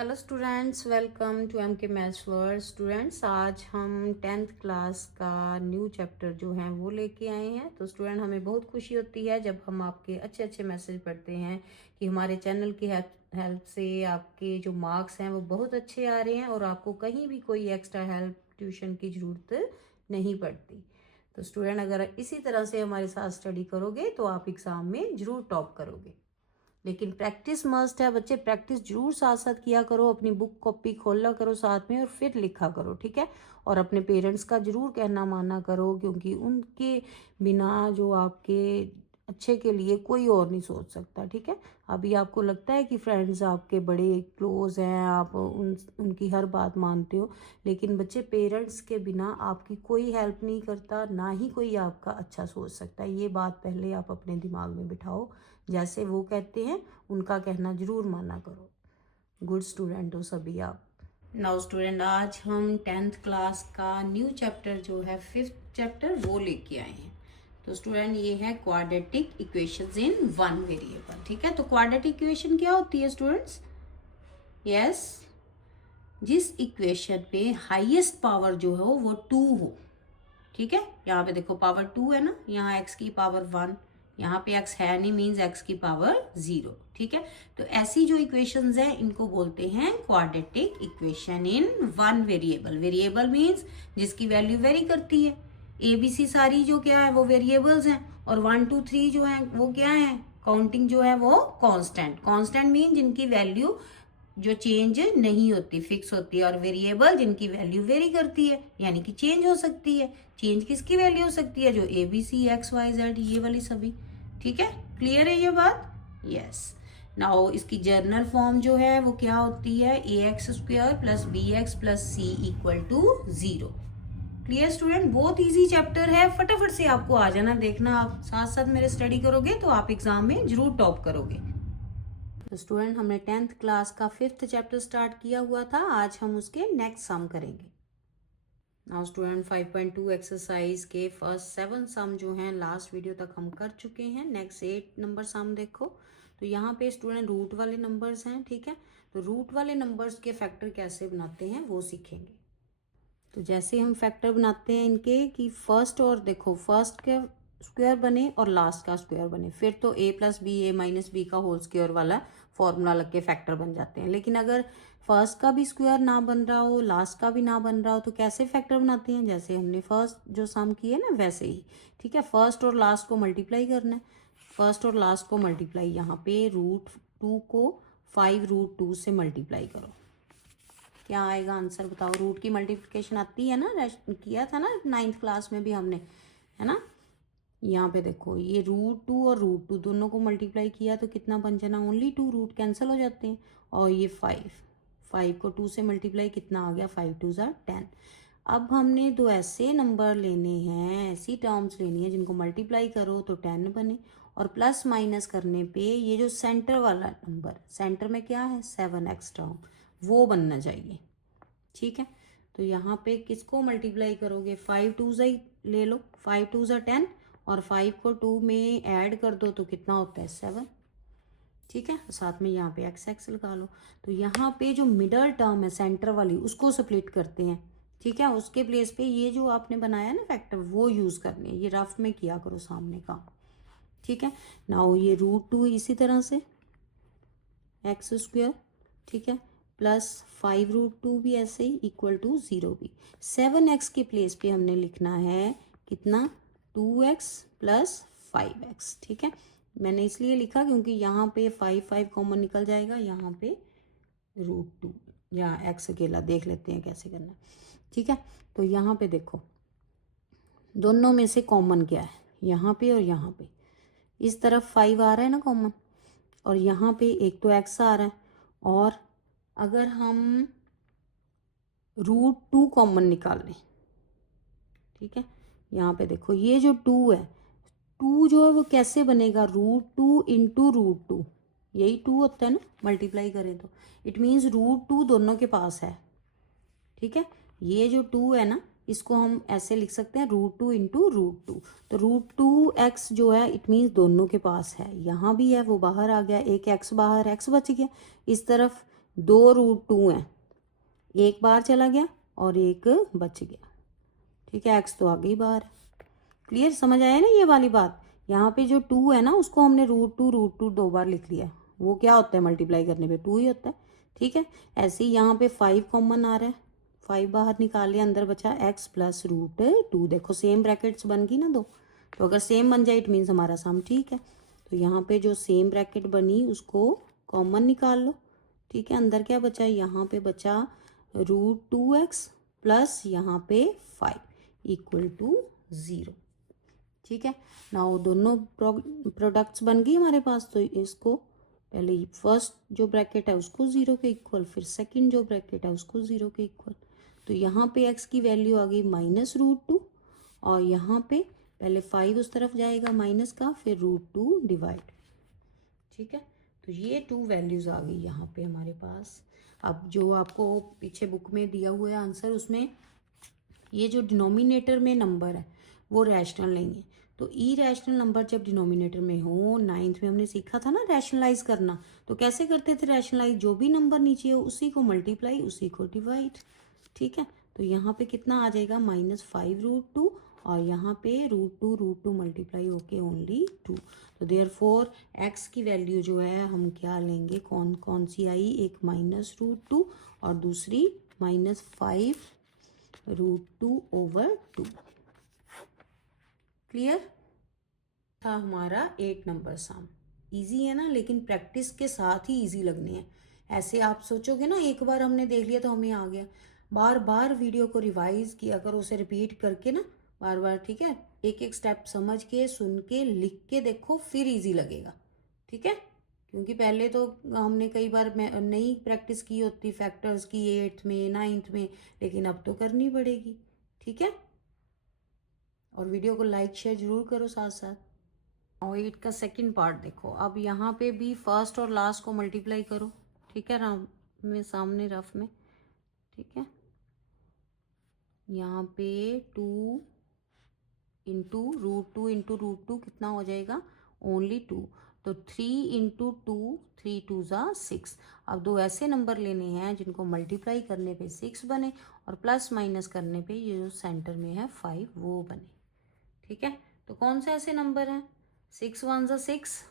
Hello students, welcome to M K maths world. Students, आज हम 10th class का new chapter जो है वो लेके आए हैं। तो स्टूडेंट, हमें बहुत खुशी होती है जब हम आपके अच्छे अच्छे मैसेज पढ़ते हैं कि हमारे चैनल की हेल्प से आपके जो मार्क्स हैं वो बहुत अच्छे आ रहे हैं और आपको कहीं भी कोई एक्स्ट्रा हेल्प ट्यूशन की ज़रूरत नहीं पड़ती। तो स्टूडेंट, अगर इसी तरह से हमारे साथ स्टडी करोगे तो आप एग्ज़ाम में ज़रूर टॉप करोगे। लेकिन प्रैक्टिस मस्ट है बच्चे, प्रैक्टिस जरूर साथ साथ किया करो। अपनी बुक कॉपी खोला करो साथ में और फिर लिखा करो, ठीक है। और अपने पेरेंट्स का जरूर कहना माना करो, क्योंकि उनके बिना जो आपके अच्छे के लिए कोई और नहीं सोच सकता, ठीक है। अभी आपको लगता है कि फ्रेंड्स आपके बड़े क्लोज हैं, आप उनकी हर बात मानते हो, लेकिन बच्चे पेरेंट्स के बिना आपकी कोई हेल्प नहीं करता, ना ही कोई आपका अच्छा सोच सकता। ये बात पहले आप अपने दिमाग में बिठाओ। जैसे वो कहते हैं उनका कहना जरूर माना करो। गुड स्टूडेंट हो सभी आप। नाउ स्टूडेंट, आज हम 10th क्लास का न्यू चैप्टर जो है 5th चैप्टर वो लेके आए हैं। तो स्टूडेंट, ये है quadratic equations in one variable, ठीक है। तो क्वाड्रेटिक इक्वेशन क्या होती है स्टूडेंट्स? यस, जिस इक्वेशन पे हाईएस्ट पावर जो हो वो 2 हो, ठीक है। यहाँ पे देखो पावर 2 है ना, यहाँ x की पावर 1, यहाँ पे x है नहीं, मीन्स x की पावर 0, ठीक है। तो ऐसी जो इक्वेशंस हैं इनको बोलते हैं quadratic equation in one variable. Variable means जिसकी वैल्यू वेरी करती है। ABC सारी जो क्या है वो वेरिएबल्स हैं, और 1 2 3 जो है वो क्या है, काउंटिंग जो है वो कांस्टेंट। कांस्टेंट मीन जिनकी वैल्यू जो चेंज नहीं होती, फिक्स होती है। और वेरिएबल जिनकी वैल्यू वेरी करती है, यानी कि चेंज हो सकती है। चेंज किसकी वैल्यू हो सकती है? जो ABC XYZ ये वाली सभी, ठीक है। क्लियर है ये बात? यस। नाउ इसकी जर्नल फॉर्म जो है वो क्या होती है? AX² plus BX plus C equal to 0। Clear student? बहुत इजी चैप्टर है, फटाफट से आपको आ जाना। देखना, आप साथ साथ मेरे स्टडी करोगे तो आप एग्जाम में जरूर टॉप करोगे। तो स्टूडेंट, हमने 10th क्लास का 5th चैप्टर स्टार्ट किया हुआ था, आज हम उसके नेक्स्ट सम करेंगे। नाउ स्टूडेंट, 5.2 एक्सरसाइज के फर्स्ट 7 सम जो हैं लास्ट वीडियो तक हम कर चुके हैं। नेक्स्ट 8 नंबर सम देखो। तो यहाँ पे स्टूडेंट रूट वाले नंबर्स हैं, ठीक है। तो रूट वाले नंबर्स के फैक्टर कैसे बनाते हैं वो सीखेंगे। तो जैसे हम फैक्टर बनाते हैं इनके कि फर्स्ट और देखो फर्स्ट के स्क्वायर बने और लास्ट का स्क्वायर बने, फिर तो a plus B A minus B का होल स्क्वायर वाला फॉर्मूला लग के फैक्टर बन जाते हैं। लेकिन अगर फर्स्ट का भी स्क्वायर ना बन रहा हो, लास्ट का भी ना बन रहा हो, तो कैसे फैक्टर बनाते हैं? जैसे हमने फर्स्ट जो सम किए ना वैसे ही, ठीक है। फर्स्ट और लास्ट को मल्टीप्लाई करना है, फर्स्ट और लास्ट को मल्टीप्लाई, यहाँ पे √2 को 5√2 से मल्टीप्लाई करो। क्या आएगा आंसर बताओ? रूट की मल्टीप्लिकेशन आती है ना, किया था ना 9th क्लास में भी हमने, है ना। यहाँ पे देखो, ये √2 और √2 दोनों को मल्टीप्लाई किया तो कितना बन जाना? ओनली 2, रूट कैंसिल हो जाते हैं। और ये 5 को 2 से मल्टीप्लाई कितना आ गया? 5 2 ज़ा 10। अब हमने दो ऐसे नंबर लेने हैं, ऐसी टर्म्स लेनी है जिनको मल्टीप्लाई करो तो 10 बने, और प्लस माइनस करने पे ये जो सेंटर वाला नंबर, सेंटर में क्या है 7x टर्म, वो बनना चाहिए, ठीक है। तो यहाँ पे किसको मल्टीप्लाई करोगे? 5 2 ज़ा ले लो, 5 2 ज़ा 10, और 5 को 2 में ऐड कर दो तो कितना होता है? 7, ठीक है। साथ में यहाँ पे x लगा लो। तो यहाँ पे जो मिडल टर्म है सेंटर वाली, उसको स्प्लिट करते हैं, ठीक है। उसके प्लेस पे ये जो आपने बनाया ना फैक्टर वो यूज़ करने, ये रफ में किया करो सामने का, ठीक है। नाउ ये √2 इसी तरह से x², ठीक है, प्लस 5√2 भी ऐसे ही इक्वल टू 0 भी। 7x के प्लेस पे हमने लिखना है कितना? 2x प्लस 5x, ठीक है। मैंने इसलिए लिखा क्योंकि यहाँ पे 5 कॉमन निकल जाएगा, यहाँ पे √2 या x अकेला देख लेते हैं कैसे करना, ठीक है। तो यहाँ पे देखो दोनों में से कॉमन क्या है? यहाँ पे और यहाँ पे इस तरफ 5 आ रहा है ना कॉमन, और यहाँ पे एक तो x आ रहा है, और अगर हम √2 कॉमन निकाल लें, ठीक है। यहाँ पे देखो ये जो 2 है, 2 जो है वो कैसे बनेगा? √2 इंटू √2, यही 2 होता है ना, मल्टीप्लाई करें तो इट मीन्स √2 दोनों के पास है, ठीक है। ये जो 2 है ना, इसको हम ऐसे लिख सकते हैं √2 इंटू √2। तो √2x जो है इट मीन्स दोनों के पास है, यहाँ भी है वो बाहर आ गया, एक x बाहर, x बच गया। इस तरफ 2√2 है, एक बाहर चला गया और एक बच गया, ठीक है। x तो आ गई बाहर। क्लियर, समझ आया ना ये वाली बात। यहाँ पे जो 2 है ना उसको हमने √2 दो बार लिख लिया, वो क्या होता है मल्टीप्लाई करने पे 2 ही होता है, ठीक है। ऐसे ही यहाँ पे 5 कॉमन आ रहा है, 5 बाहर निकाल लिया, अंदर बचा x प्लस √2। देखो सेम ब्रैकेट्स बन गई ना दो, तो अगर सेम बन जाए इट मीन्स हमारा सम ठीक है। तो यहाँ पे जो सेम ब्रैकेट बनी उसको कॉमन निकाल लो, ठीक है। अंदर क्या बचा, यहाँ पे बचा √2x प्लस यहाँ पे 5 इक्वल टू 0, ठीक है। नाउ दोनों प्रोडक्ट्स बन गई हमारे पास। तो इसको पहले फर्स्ट जो ब्रैकेट है उसको 0 के इक्वल, फिर सेकंड जो ब्रैकेट है उसको 0 के इक्वल। तो यहाँ पे x की वैल्यू आ गई -√2 और यहाँ पे पहले 5 उस तरफ जाएगा माइनस का, फिर √2 डिवाइड, ठीक है। तो ये 2 वैल्यूज़ आ गई यहाँ पे हमारे पास। अब जो आपको पीछे बुक में दिया हुआ है आंसर, उसमें ये जो डिनोमिनेटर में नंबर है वो रैशनल नहीं है। तो इरेशनल नंबर जब डिनोमिनेटर में हो, 9th में हमने सीखा था ना रैशनलाइज करना, तो कैसे करते थे रैशनलाइज, जो भी नंबर नीचे हो उसी को मल्टीप्लाई उसी को डिवाइड, ठीक है। तो यहाँ पे कितना आ जाएगा -5√2 और यहाँ पे √2 मल्टीप्लाई होके ओनली 2। तो देयरफॉर x की वैल्यू जो है हम क्या लेंगे, कौन कौन सी आई, एक -√2 और दूसरी -5√2/2। क्लियर था हमारा 8 नंबर सम। इजी है ना, लेकिन प्रैक्टिस के साथ ही इजी लगने हैं। ऐसे आप सोचोगे ना एक बार हमने देख लिया तो हमें आ गया, बार बार वीडियो को रिवाइज किया करो, उसे रिपीट करके ना बार बार, ठीक है। एक एक स्टेप समझ के, सुन के, लिख के देखो, फिर इजी लगेगा, ठीक है। क्योंकि पहले तो हमने कई बार नहीं प्रैक्टिस की होती फैक्टर्स की 8th में 9th में, लेकिन अब तो करनी पड़ेगी, ठीक है। और वीडियो को लाइक शेयर जरूर करो साथ साथ। और 8 का सेकंड पार्ट देखो, अब यहाँ पे भी फर्स्ट और लास्ट को मल्टीप्लाई करो, ठीक है, राम में सामने रफ में, ठीक है। यहाँ पे 2 इंटू √2 कितना हो जाएगा, ओनली 2। तो 3 इंटू 2, 3 2 ज़ा 6। अब दो ऐसे नंबर लेने हैं जिनको मल्टीप्लाई करने पे 6 बने और प्लस माइनस करने पे ये जो सेंटर में है 5 वो बने, ठीक है। तो कौन से ऐसे नंबर हैं, 6 1 ज़ा 6,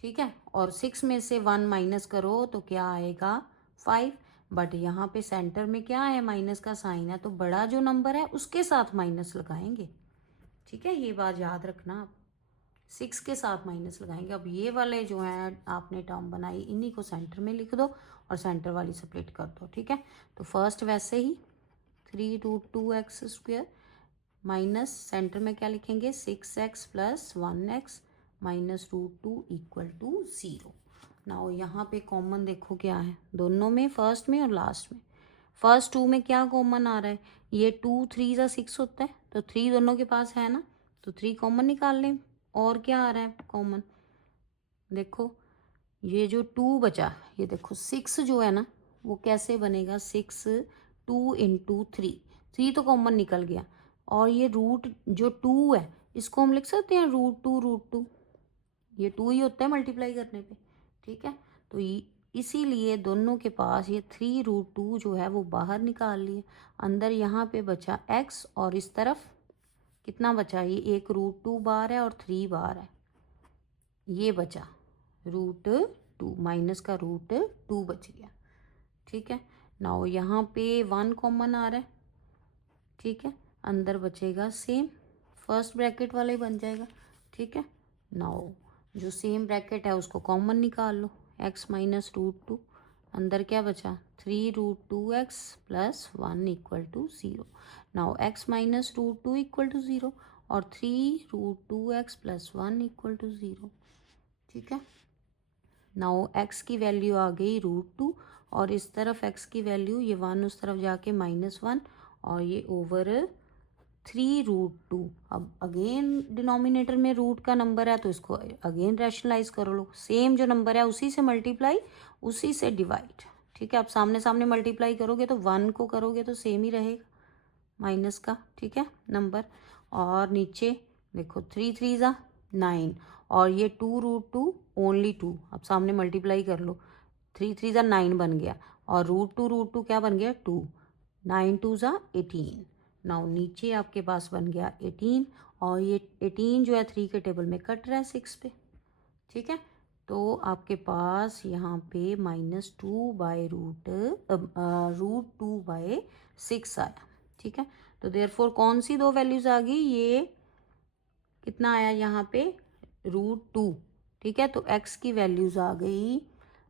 ठीक है, और 6 में से 1 माइनस करो तो क्या आएगा 5। बट यहाँ पे सेंटर में क्या है, माइनस का साइन है, तो बड़ा जो नंबर है उसके साथ माइनस लगाएंगे, ठीक है। ये बात याद रखना आप, 6 के साथ माइनस लगाएंगे। अब ये वाले जो हैं आपने टर्म बनाई, इन्हीं को सेंटर में लिख दो और सेंटर वाली स्प्लिट कर दो, ठीक है। तो फर्स्ट वैसे ही 3√2x² माइनस सेंटर में क्या लिखेंगे, 6x plus 1x minus √2 equal to 0। Now यहाँ पे कॉमन देखो क्या है दोनों में, फर्स्ट में और लास्ट में। फर्स्ट 2 में क्या कॉमन आ रहा है, ये 2 3 ज़ा 6 होता है, तो 3 दोनों के पास है ना, तो 3 कॉमन निकाल लें। और क्या आ रहा है कॉमन, देखो ये जो 2 बचा, ये देखो 6 जो है ना वो कैसे बनेगा, 6 2 इंटू 3 तो कॉमन निकल गया। और ये रूट जो 2 है इसको हम लिख सकते हैं √2, ये 2 ही होता है मल्टीप्लाई करने पे, ठीक है। तो इसीलिए दोनों के पास ये 3√2 जो है वो बाहर निकाल लिए, अंदर यहाँ पे बचा x और इस तरफ कितना बचा, ये एक √2 बाहर है और 3 बाहर है, ये बचा √2 माइनस का √2 बच गया, ठीक है। नाउ यहाँ पे 1 कॉमन आ रहा है, ठीक है, अंदर बचेगा सेम, फर्स्ट ब्रैकेट वाला ही बन जाएगा, ठीक है। नाउ जो सेम ब्रैकेट है उसको कॉमन निकाल लो, x माइनस √2, अंदर क्या बचा 3√2x plus 1 equal to 0। Now x minus √2 equal to 0 और 3√2x प्लस 1 इक्वल टू 0, ठीक है। नाउ x की वैल्यू आ गई √2 और इस तरफ x की वैल्यू, ये 1 उस तरफ जाके -1 और ये ओवर 3√2। अब अगेन डिनोमिनेटर में रूट का नंबर है तो इसको अगेन रैशनलाइज कर लो, सेम जो नंबर है उसी से मल्टीप्लाई उसी से डिवाइड, ठीक है। अब सामने सामने मल्टीप्लाई करोगे तो 1 को करोगे तो सेम ही रहेगा माइनस का, ठीक है, नंबर। और नीचे देखो 3 3 ज़ा 9 और ये 2√2 ओनली 2, अब सामने मल्टीप्लाई कर लो, 3 3 ज़ा 9 बन गया, और रूट टू क्या बन गया 2, 9 2 ज़ा 18। नाउ नीचे आपके पास बन गया 18, और ये 18 जो है 3 के टेबल में कट रहा है 6 पे, ठीक है। तो आपके पास यहाँ पे -2 बाई √2/6 आया, ठीक है। तो देयरफॉर कौन सी दो वैल्यूज आ गई, ये कितना आया यहाँ पे √2, ठीक है। तो x की वैल्यूज आ गई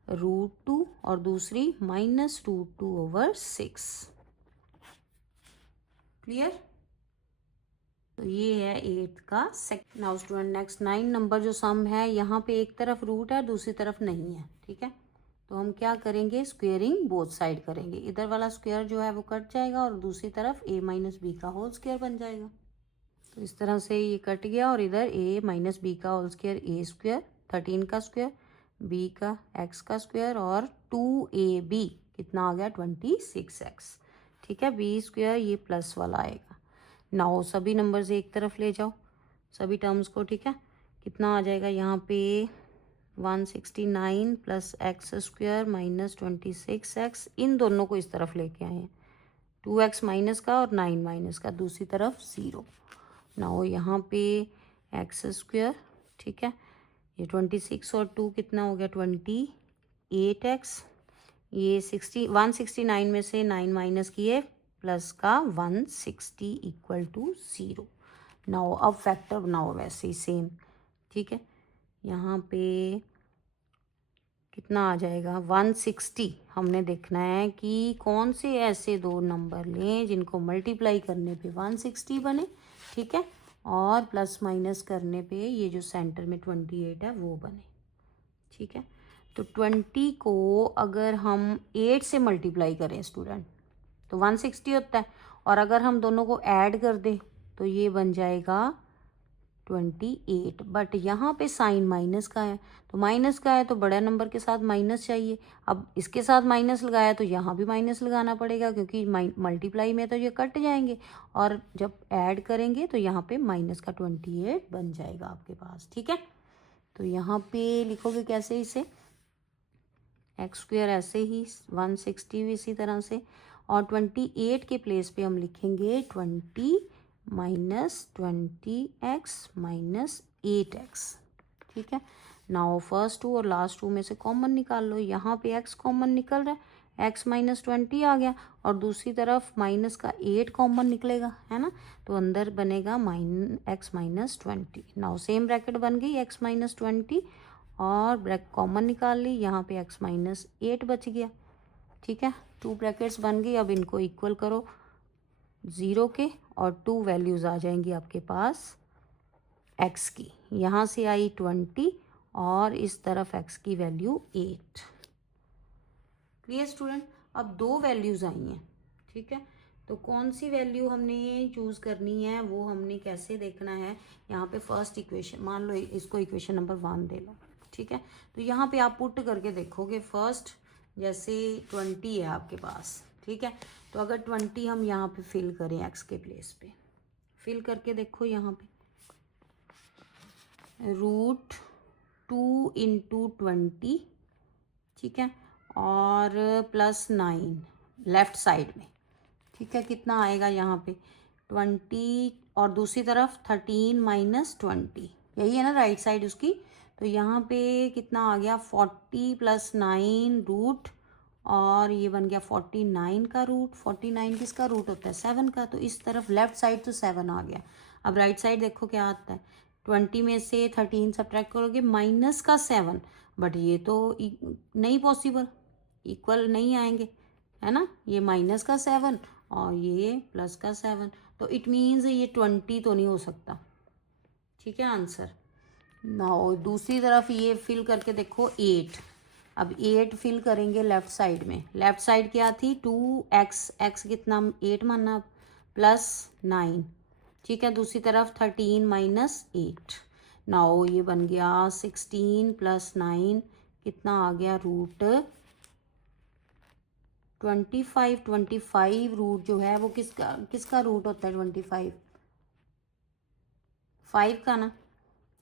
√2 और दूसरी -√2/6। क्लियर। तो ये है 8th का second. Now student next 9 number जो सम है, यहाँ पे एक तरफ रूट है दूसरी तरफ नहीं है, ठीक है। तो हम क्या करेंगे, स्क्वेयरिंग बोथ साइड करेंगे। इधर वाला स्क्वायर जो है वो कट जाएगा और दूसरी तरफ a - b का होल स्क्वायर बन जाएगा। तो इस तरह से ये कट गया, और इधर a - b का होल स्क्वायर a स्क्वायर 13 का स्क्वायर, b का x का स्क्वायर, और 2ab कितना आ गया 26x, ठीक है। b स्क्वायर ये प्लस वाला आएगा। नाउ सभी नंबर्स एक तरफ ले जाओ, सभी टर्म्स को, ठीक है। कितना आ जाएगा यहाँ पे 169 plus x square minus 26x, इन दोनों को इस तरफ लेके आए हैं, 2x माइनस का और 9 माइनस का, दूसरी तरफ 0। नाउ यहाँ पे एक्स स्क्वायर, ठीक है, ये 26 और 2 कितना हो गया 28x, ये 169 में से 9 माइनस किए प्लस का 160 इक्वल टू 0। नाउ अब फैक्टर बनाओ वैसे ही सेम, ठीक है। यहाँ पे कितना आ जाएगा 160। हमने देखना है कि कौन से ऐसे दो नंबर लें जिनको मल्टीप्लाई करने पे 160 बने, ठीक है, और प्लस माइनस करने पे ये जो सेंटर में 28 है वो बने, ठीक है। तो 20 को अगर हम 8 से मल्टीप्लाई करें स्टूडेंट तो 160 होता है, और अगर हम दोनों को ऐड कर दें तो ये बन जाएगा 28। बट यहाँ पे साइन माइनस का है, तो माइनस का है तो बड़ा नंबर के साथ माइनस चाहिए। अब इसके साथ माइनस लगाया तो यहाँ भी माइनस लगाना पड़ेगा, क्योंकि मल्टीप्लाई में तो ये कट जाएंगे, और जब ऐड करेंगे तो यहाँ पे माइनस का 28 बन जाएगा आपके पास, ठीक है। तो यहाँ पे लिखोगे कैसे इसे, एक्स स्क्वायर ऐसे ही, 160 भी इसी तरह से, और 28 के प्लेस पे हम लिखेंगे 20 माइनस 20x माइनस 8x, ठीक है। नाउ फर्स्ट 2 और लास्ट 2 में से कॉमन निकाल लो। यहाँ पे x कॉमन निकल रहा है, x माइनस 20 आ गया, और दूसरी तरफ माइनस का 8 कॉमन निकलेगा, है ना। तो अंदर बनेगा x minus 20। Now same bracket बन गई x माइनस 20, और ब्रैकेट कॉमन निकाल ली, यहाँ पे x माइनस 8 बच गया, ठीक है। 2 ब्रैकेट्स बन गई। अब इनको इक्वल करो 0 के, और 2 वैल्यूज़ आ जाएंगी आपके पास x की। यहाँ से आई 20 और इस तरफ x की वैल्यू 8। Clear student. अब 2 वैल्यूज़ आई हैं, ठीक है। तो कौन सी वैल्यू हमने चूज़ करनी है वो हमने कैसे देखना है। यहाँ पे फर्स्ट इक्वेशन मान लो, इसको इक्वेशन नंबर 1 दे लो, ठीक है। तो यहाँ पे आप पुट करके देखोगे, फर्स्ट जैसे 20 है आपके पास, ठीक है। तो अगर 20 हम यहाँ पे फिल करें x के प्लेस पे, फिल करके देखो यहाँ पे √2 इंटू 20, ठीक है, और प्लस 9 लेफ्ट साइड में, ठीक है। कितना आएगा यहाँ पे 20, और दूसरी तरफ 13 माइनस 20, यही है ना राइट साइड उसकी। तो यहाँ पे कितना आ गया 40 प्लस 9 रूट, और ये बन गया 49 का रूट। 49 किसका रूट होता है 7 का, तो इस तरफ लेफ्ट साइड तो 7 आ गया। अब राइट साइड देखो क्या आता है, 20 में से 13 सब्ट्रैक्ट करोगे माइनस का 7, बट ये तो नहीं पॉसिबल, इक्वल नहीं आएंगे, है ना। ये माइनस का 7 और ये प्लस का 7, तो इट मीन्स ये 20 तो नहीं हो सकता, ठीक है आंसर। नाउ दूसरी तरफ ये फिल करके देखो 8। अब 8 फिल करेंगे लेफ्ट साइड में। लेफ्ट साइड क्या थी 2x, x कितना 8 मानना, प्लस 9, ठीक है। दूसरी तरफ 13 माइनस 8। नाउ ये बन गया 16 प्लस 9 कितना आ गया रूट 25। 25 रूट जो है वो किसका रूट होता है 25, 5 का ना,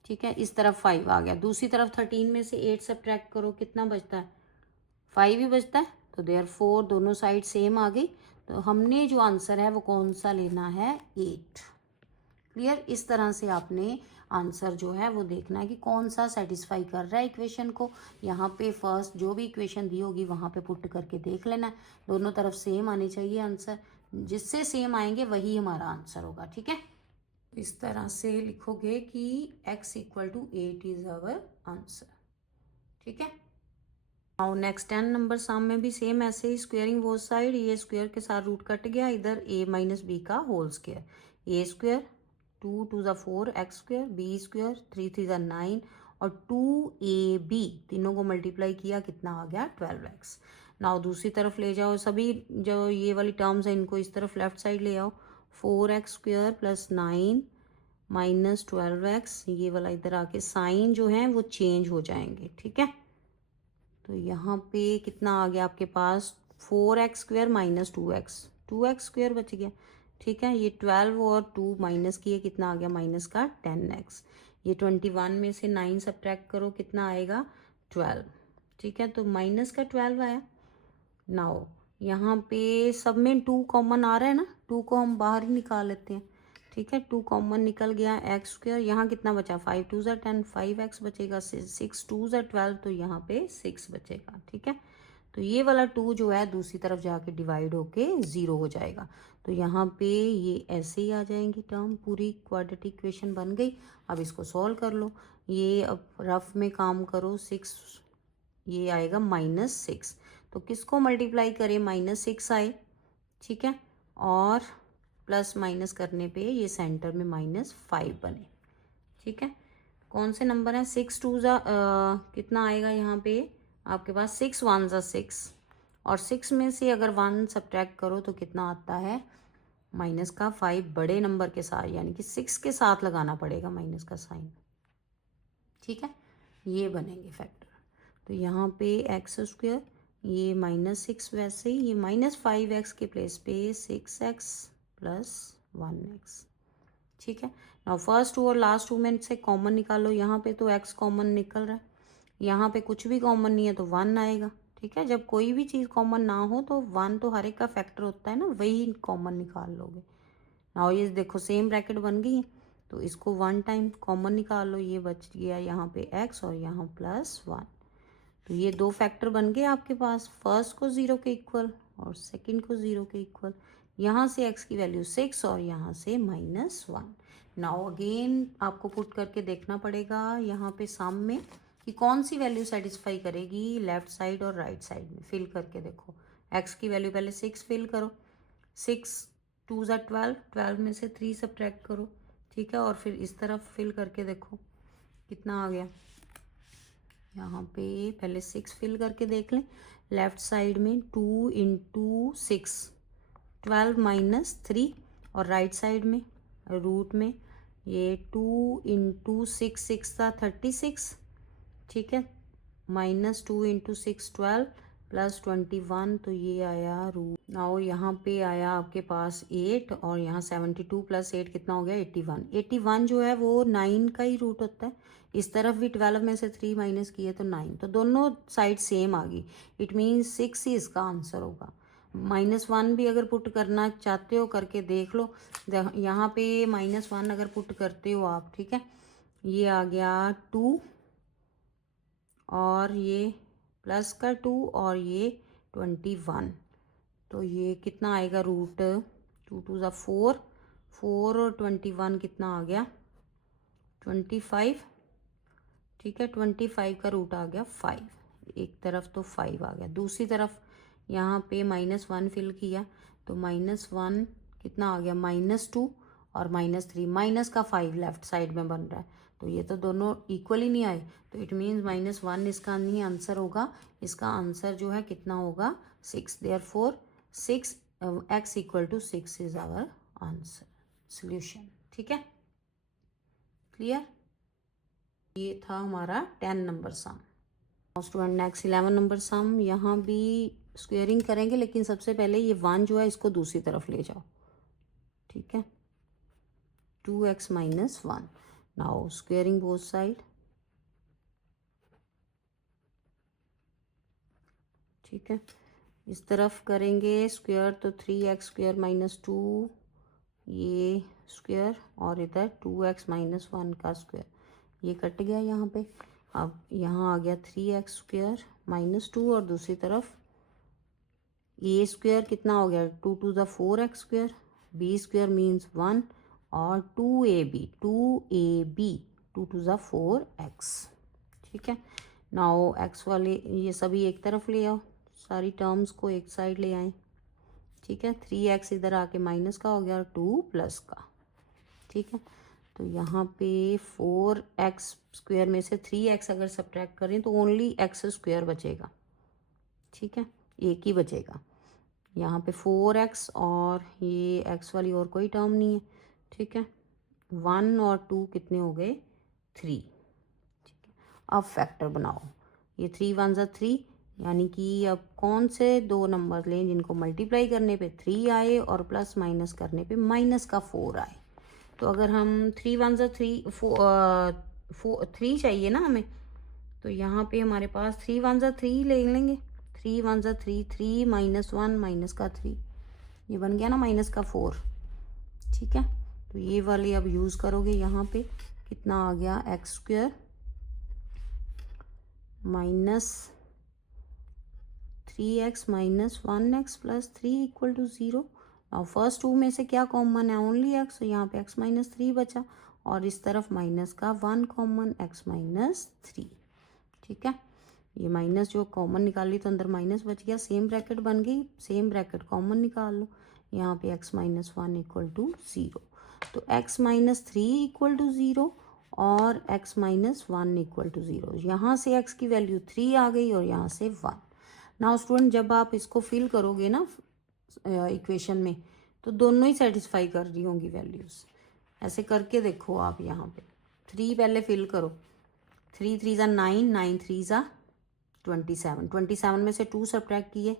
ठीक है। इस तरफ 5 आ गया, दूसरी तरफ 13 में से 8 सब्ट्रैक्ट करो कितना बचता है 5 ही बचता है, तो देयरफॉर दोनों साइड सेम आ गई। तो हमने जो आंसर है वो कौन सा लेना है, 8। क्लियर। इस तरह से आपने आंसर जो है वो देखना है कि कौन सा सेटिस्फाई कर रहा है इक्वेशन को। यहाँ पे फर्स्ट जो भी इक्वेशन दी होगी वहाँ पे पुट करके देख लेना है, दोनों तरफ सेम आने चाहिए आंसर, जिससे सेम आएंगे वही हमारा आंसर होगा। ठीक है, इस तरह से लिखोगे कि x equal to 8 is our answer. ठीक है, और नेक्स्ट 10 नंबर सम में भी सेम ऐसे ही स्क्वेयरिंग बोथ साइड, ये स्क्वेयर के साथ रूट कट गया, इधर a माइनस बी का whole square, A square 2 two ज़ा 4 एक्स स्क्वेयर, बी स्क्वेयर 3 3 ज़ा 9 और 2ab तीनों को मल्टीप्लाई किया, कितना आ गया 12x। नाउ दूसरी तरफ ले जाओ, सभी जो ये वाली टर्म्स हैं इनको इस तरफ लेफ्ट साइड ले आओ, 4x square plus 9 minus 12x, ये वाला इधर आके साइन जो है वो चेंज हो जाएंगे। ठीक है, तो यहाँ पे कितना आ गया आपके पास, 4x square minus 2x square बच गया। ठीक है, ये 12 और 2 माइनस किए, कितना आ गया माइनस का 10x। ये 21 में से 9 सब्ट्रैक्ट करो, कितना आएगा 12। ठीक है, तो माइनस का 12 आया। नाउ यहाँ पे सब में 2 कॉमन आ रहा है ना, 2 को हम बाहर ही निकाल लेते हैं। ठीक है, 2 कॉमन निकल गया, एक्स स्क्वेयर यहाँ कितना बचा, 5 2 ज़ा 10, 5x बचेगा, 6 2 ज़ा 12, तो यहाँ पे 6 बचेगा। ठीक है, तो ये वाला 2 जो है दूसरी तरफ जाके डिवाइड होके 0 हो जाएगा, तो यहाँ पे ये ऐसे ही आ जाएंगी टर्म, पूरी क्वाड्रेटिक इक्वेशन बन गई। अब इसको सॉल्व कर लो, ये अब रफ में काम करो, 6 ये आएगा -6, तो किसको मल्टीप्लाई करें, -6 आए। ठीक है, और प्लस माइनस करने पे ये सेंटर में -5 बने। ठीक है, कौन से नंबर हैं, 6 2 ज़ा कितना आएगा यहाँ पे आपके पास, 6 1 ज़ा 6, और 6 में से अगर 1 सब्ट्रैक्ट करो तो कितना आता है माइनस का 5 बड़े नंबर के साथ, यानी कि 6 के साथ लगाना पड़ेगा माइनस का साइन। ठीक है, ये बनेंगे फैक्टर। तो यहाँ पे एक्स स्क्वेयर, ये -6 वैसे ही, ये -5x के प्लेस पे 6x प्लस 1x। ठीक है, नाउ फर्स्ट 2 और लास्ट 2 में से कॉमन निकालो, यहाँ पे तो x कॉमन निकल रहा है, यहाँ पे कुछ भी कॉमन नहीं है तो 1 आएगा। ठीक है, जब कोई भी चीज़ कॉमन ना हो तो 1 तो हर एक का फैक्टर होता है ना, वही कॉमन निकाल लोगे। नाउ ये देखो सेम ब्रैकेट बन गई है, तो इसको 1 टाइम कॉमन निकाल लो, ये बच गया यहाँ पे x और यहाँ +1, तो ये 2 फैक्टर बन गए आपके पास, फर्स्ट को 0 के इक्वल और सेकंड को 0 के इक्वल। यहाँ से x की वैल्यू 6 और यहाँ से -1। नाउ अगेन आपको पुट करके देखना पड़ेगा यहाँ पे सम में कि कौन सी वैल्यू सेटिस्फाई करेगी लेफ्ट साइड और राइट साइड में। फिल करके देखो, x की वैल्यू पहले 6 फिल करो, 6 2 ज़ा 12, 12 में से 3 सब्ट्रैक्ट करो। ठीक है, और फिर इस तरफ फिल करके देखो कितना आ गया, यहाँ पे पहले 6 फिल करके देख लें, लेफ्ट साइड में 2 इंटू 6 12 -3, और राइट साइड में रूट में ये 2 इंटू 6 6 था 36। ठीक है, -2 इंटू 6 12 प्लस 21, तो ये आया रूट। नाउ यहाँ पे आया आपके पास 8, और यहाँ 72 प्लस 8 कितना हो गया 81। 81 जो है वो 9 का ही रूट होता है, इस तरफ भी 12 में से 3 माइनस किए तो 9, तो दोनों साइड सेम आ गई, इट मीन्स 6 ही इसका आंसर होगा। -1 भी अगर पुट करना चाहते हो करके देख लो, यहाँ पे -1 अगर पुट करते हो आप, ठीक है, ये आ गया 2 और ये प्लस का 2 और ये 21, तो ये कितना आएगा रूट, 2 2 ज़ा 4, 4 और 21 कितना आ गया 25। ठीक है, 25 का रूट आ गया 5, एक तरफ तो 5 आ गया, दूसरी तरफ यहाँ पे -1 फिल किया तो -1 कितना आ गया -2 और -3, माइनस का 5 लेफ्ट साइड में बन रहा है, तो ये तो दोनों इक्वल ही नहीं आए, तो इट मीन्स -1 इसका नहीं आंसर होगा, इसका आंसर जो है कितना होगा 6, therefore 6 x equal to 6 is our answer solution. ठीक है, क्लियर। ये था हमारा 10 number sum. Student next 11 number sum, यहाँ भी स्क्वेयरिंग करेंगे, लेकिन सबसे पहले ये 1 जो है इसको दूसरी तरफ ले जाओ। ठीक है, 2x - 1, now squaring both side. ठीक है। इस तरफ करेंगे स्क्वायर तो 3x² माइनस 2 ये स्क्वायर और इधर 2x माइनस 1 का स्क्वायर, ये कट गया यहाँ पे। अब यहाँ आ गया 3x² माइनस 2 और दूसरी तरफ ए स्क्वायर कितना हो गया 2 to the 4x², B square means 1 और 2ab 2 टू द 4x। ठीक है। नाउ x वाले ये सभी एक तरफ ले आओ, सारी टर्म्स को एक साइड ले आए। ठीक है। 3x इधर आके माइनस का हो गया और 2 प्लस का। ठीक है। तो यहाँ पे 4x² में से 3x अगर सब्ट्रैक्ट करें तो ओनली x² बचेगा। ठीक है, एक ही बचेगा। यहाँ पे 4x और ये x वाली और कोई टर्म नहीं है। ठीक है। 1 और 2 कितने हो गए 3। ठीक है। अब फैक्टर बनाओ, ये 3 1 ज़ा 3, यानी कि अब कौन से दो नंबर लें जिनको मल्टीप्लाई करने पे 3 आए और प्लस माइनस करने पे माइनस का 4 आए। तो अगर हम 3 1 ज़ा 3 3 चाहिए ना हमें, तो यहाँ पे हमारे पास 3 1 ज़ा 3 ले लेंगे। 3 1 ज़ा 3, 3 माइनस 1 माइनस का 3, ये बन गया ना माइनस का 4। ठीक है। तो ये वाली अब यूज़ करोगे, यहाँ पे कितना आ गया x² minus 3x minus 1x plus 3 equal to 0। और फर्स्ट 2 में से क्या कॉमन है ओनली x, तो यहाँ पे x माइनस 3 बचा और इस तरफ माइनस का 1 कॉमन x माइनस 3। ठीक है। ये माइनस जो कॉमन निकाली तो अंदर माइनस बच गया, सेम ब्रैकेट बन गई, सेम ब्रैकेट कॉमन निकाल लो। यहाँ पे x माइनस 1 इक्वल टू 0, तो x माइनस 3 इक्वल टू 0 और x माइनस 1 इक्वल टू 0। यहाँ से x की वैल्यू 3 आ गई और यहाँ से 1। नाउ स्टूडेंट जब आप इसको फिल करोगे ना इक्वेशन में, तो दोनों ही सेटिस्फाई कर रही होंगी वैल्यूज़। ऐसे करके देखो आप, यहाँ पे 3 पहले फिल करो, 3 3 ज़ा 9, 9 3 ज़ा 27, 27 में से 2 सब्ट्रैक्ट किए,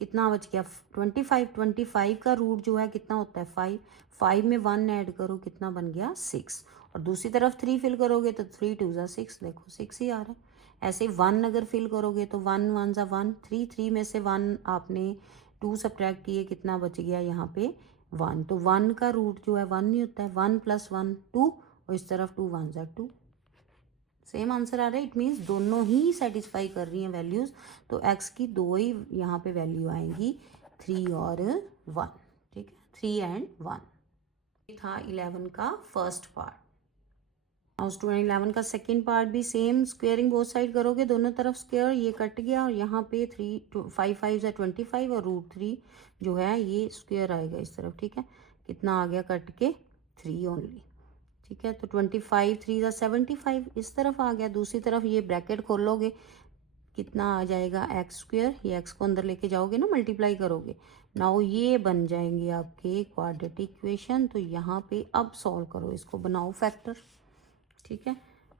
कितना बच गया 25। 25 का रूट जो है कितना होता है 5, 5 में 1 ऐड करो कितना बन गया 6, और दूसरी तरफ 3 फिल करोगे तो 3 2 ज़ा 6, देखो 6 ही आ रहा है। ऐसे 1 अगर फिल करोगे तो 1 1 ज़ा 1, 3 3 में से 1 आपने 2 सब्ट्रैक्ट किए, कितना बच गया यहाँ पे 1। तो 1 का रूट जो है 1 नहीं होता है, 1 प्लस 1 2 और इस तरफ 2 1 ज़ा 2, सेम आंसर आ रहा है। इट मीन्स दोनों ही सेटिस्फाई कर रही हैं वैल्यूज़, तो x की दो ही यहाँ पे वैल्यू आएंगी 3 और 1। ठीक है, 3 एंड 1। ये था 11 का फर्स्ट पार्ट। और स्टूडेंट 11 का सेकेंड पार्ट भी सेम, स्क्वेयरिंग बोथ साइड करोगे, दोनों तरफ स्क्वेयर, ये कट गया और यहाँ पे 3 5 5 ज़ा 25 और √3 जो है ये स्क्वेयर आएगा इस तरफ। ठीक है, कितना आ गया कट के 3 ओनली। ठीक है, तो 25 3 ज़ा 75 इस तरफ आ गया। दूसरी तरफ ये ब्रैकेट खोलोगे, कितना आ जाएगा x², ये x को अंदर लेके जाओगे ना, मल्टीप्लाई करोगे। नाउ ये बन जाएंगे आपके क्वाड्रेटिक इक्वेशन। तो यहाँ पे अब सॉल्व करो, इसको बनाओ फैक्टर। ठीक है,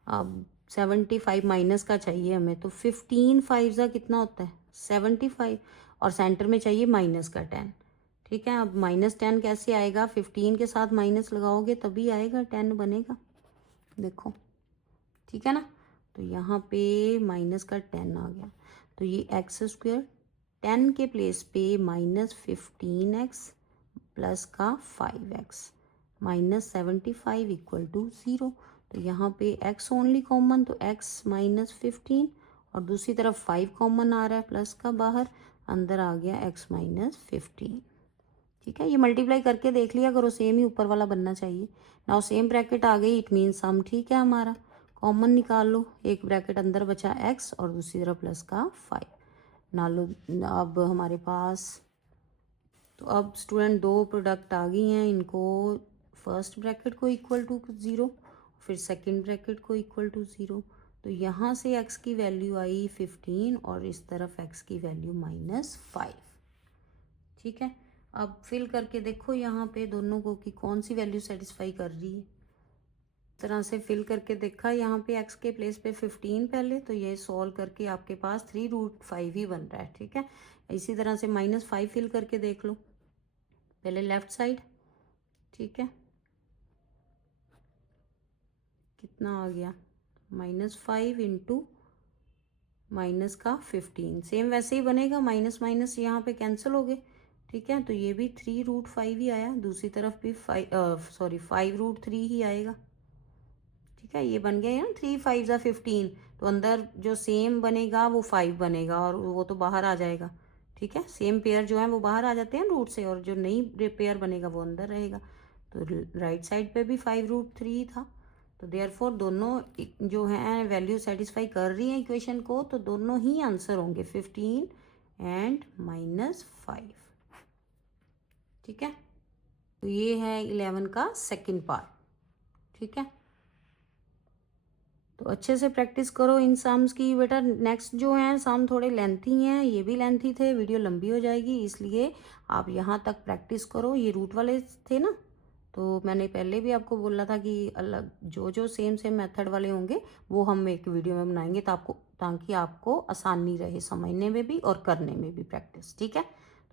अब 75 माइनस का चाहिए हमें, तो 15 5 ज़ा कितना होता है 75 और सेंटर में चाहिए माइनस का 10। ठीक है, अब -10 कैसे आएगा, 15 के साथ माइनस लगाओगे तभी आएगा 10 बनेगा, देखो। ठीक है ना, तो यहाँ पे माइनस का 10 आ गया, तो ये x², 10 के प्लेस पे -15x प्लस का 5x माइनस 75 इक्वल टू 0। तो यहाँ पे x ओनली कॉमन, तो x माइनस 15 और दूसरी तरफ 5 कॉमन आ रहा है प्लस का बाहर, अंदर आ गया x माइनस 15। ठीक है, ये मल्टीप्लाई करके देख लिया करो, सेम ही ऊपर वाला बनना चाहिए। नाउ सेम ब्रैकेट आ गई, इट मीन सम ठीक है हमारा, कॉमन निकाल लो। एक ब्रैकेट अंदर बचा x और दूसरी तरफ प्लस का 5 ना लो। अब हमारे पास, तो अब स्टूडेंट दो प्रोडक्ट आ गई हैं, इनको फर्स्ट ब्रैकेट को इक्वल टू 0, फिर सेकंड ब्रैकेट को इक्वल टू 0। तो यहाँ से x की वैल्यू आई 15 और इस तरफ x की वैल्यू -5। ठीक है, अब फिल करके देखो यहाँ पे दोनों को कि कौन सी वैल्यू सेटिस्फाई कर रही है। इस तरह से फिल करके देखा, यहाँ पे x के प्लेस पे 15 पहले, तो ये सॉल्व करके आपके पास 3√5 ही बन रहा है। ठीक है, इसी तरह से -5 फिल करके देख लो, पहले लेफ्ट साइड। ठीक है, कितना आ गया -5 इंटू माइनस का 15, सेम वैसे ही बनेगा, माइनस माइनस यहाँ पे कैंसिल हो गए, ठीक है। तो ये भी 3√5 ही आया, दूसरी तरफ भी 5√3 ही आएगा, ठीक है। ये बन गया ना 3 5 ज़ा 15, तो अंदर जो सेम बनेगा वो 5 बनेगा और वो तो बाहर आ जाएगा, ठीक है। सेम पेयर जो है वो बाहर आ जाते हैं रूट से, और जो नई पेयर बनेगा वो अंदर रहेगा। तो राइट साइड पे भी 5√3 था, तो देयरफॉर दोनों जो हैं वैल्यू सेटिस्फाई कर रही हैं इक्वेशन को, तो दोनों ही आंसर होंगे 15 एंड -5, ठीक है। तो ये है 11 का सेकंड पार्ट, ठीक है। तो अच्छे से प्रैक्टिस करो इन सम्स की बेटा। नेक्स्ट जो हैं सम थोड़े लेंथी हैं, ये भी लेंथी थे, वीडियो लंबी हो जाएगी, इसलिए आप यहाँ तक प्रैक्टिस करो। ये रूट वाले थे ना, तो मैंने पहले भी आपको बोला था कि अलग जो जो सेम सेम मेथड वाले होंगे वो हम एक वीडियो में बनाएंगे, ताकि आपको आसानी रहे समझने में भी और करने में भी प्रैक्टिस, ठीक है।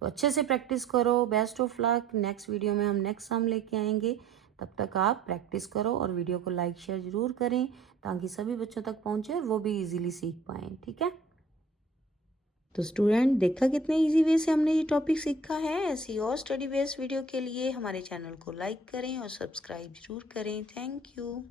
तो अच्छे से प्रैक्टिस करो, best of luck. Next video में हम नेक्स्ट सम लेके आएंगे, तब तक आप प्रैक्टिस करो और वीडियो को लाइक शेयर ज़रूर करें, ताकि सभी बच्चों तक पहुँचे और वो भी इजीली सीख पाएँ, ठीक है। तो स्टूडेंट, देखा कितने इजी वे से हमने ये टॉपिक सीखा है। ऐसी और स्टडी बेस्ड वीडियो के लिए हमारे चैनल को लाइक करें और सब्सक्राइब जरूर करें। Thank you.